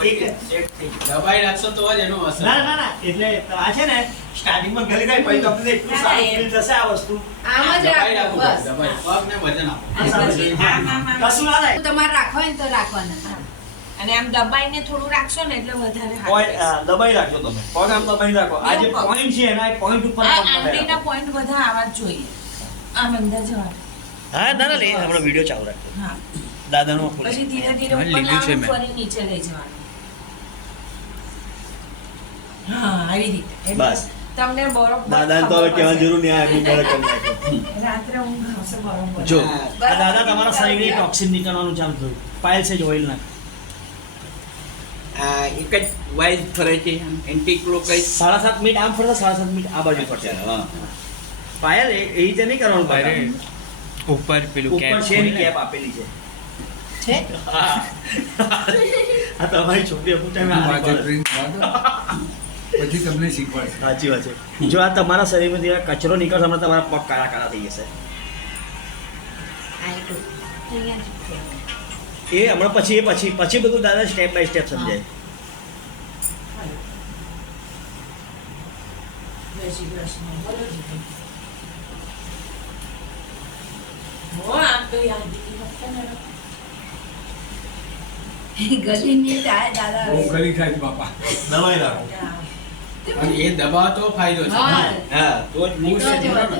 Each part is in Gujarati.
દબાઈ રાખશો તો જ એનો અસર. ના એટલે આ છે ને સ્ટાર્ટિંગમાં ગલી ગઈ પછી તમને એટલું સારું ફીલ થશે આ વસ્તુ. આમ જ દબાઈ રાખો રાખો, બસ. દબાઈ. પગને વજન આપો. પછી કશું ના થાય. તમારે રાખવા હોય ને તો રાખવાના. અને આમ દબાઈને થોડું રાખશો ને એટલે વધારે હાથ પોઈન્ટ રહેશે. દબાઈ રાખજો તમે. પગ આમ દબાઈ રાખો. આ જે પોઈન્ટ છે એના પોઈન્ટ ઉપર આ પગ દબાઈ આંગળીના રાખો. પોઈન્ટ બધા આવા જ જોઈએ. આમ અંદર જવા. હા ના લઈ આપણો વિડિયો ચાલુ રાખજો. હા. દાદાનો ખોલો. પછી ધીરે ધીરે મને ઉપર લીધું છે લાવવાનું, મેં. ફરી નીચે લઈ જવાનું. હા, આવી રીતે. એટલે બસ. તમને બરોબર દાદાને તો હવે કહેવાની જરૂર નહીં, આ એમની બરાબર કરી નાખ્યો. રાત્રે ઊંઘ આવશે બરોબર. જો હા. આ દાદા તમારા શરીરની ટોક્સિન નીકળવાનું ચાલુ થયું. પાયલ છે જ ઓઇલ નાખ. આ એક જ વાઇઝ ફરે છે એન્ટી ક્લોકવાઇઝ. 7.5 મિનિટ આમ ફરતા 7.5 મિનિટ આ બાજુ ફરશે. હા. પાયલ એ રીતે નહીં કરવાનું અરે, પાયલ. ઉપર પેલું ઉપર કેપ છે ની કેપ આપેલી છે. છે? આ તમારી છોકરી અમુક ટાઈમે આરામ કરે. પછી તમને શીખવાડશે. સાચી વાત છે. જો આ તમારા શરીરમાંથી આ કચરો નીકળશે હમણાં તમારા પગ કાળા કાળા થઈ જશે. આ એટલું. અહીંયા જ. એ હમણાં પછી બધું દાદા સ્ટેપ બાય સ્ટેપ સમજાય. જય શ્રી કૃષ્ણ. બોલો જીજુ. હો, આમ તો યાદ દીધી વખતે ને રખો. ગલીની થાય દાદા બહુ ગલી થાય છે બાપા. દબાઈ રાખો. અને એ દબાવતો ફાયદો છે. હા. હા તો જ તો નીકળે જ છે. વધારે.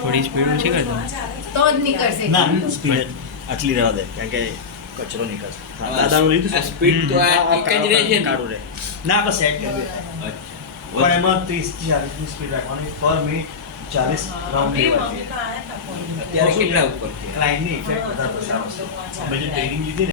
થોડી સ્પીડ ઓછી કરજો. તો જ નીકળશે. ના સ્પીડ આટલી રહેવા દે કારણ કે કચરો નીકળશે. હા, દાદાનું લીધું છે? આ સ્પીડ તો આ હા, એક જ રહે છે ને. કાળું રહે. ના આપણે સેટ કરીએ. પણ એમાં 30-40 ની સ્પીડ રાખવાની પર મિનિટ 40 રાઉન્ડ બે લેવાની. મમ્મી તો આયા હતા કોઈ. અત્યારે કેટલા ઉપર છે? ક્લાઇન્ટની ઇફેક્ટ વધારે થશે આ વસ્તુ. અમે જે ટ્રેનિંગ લીધી ને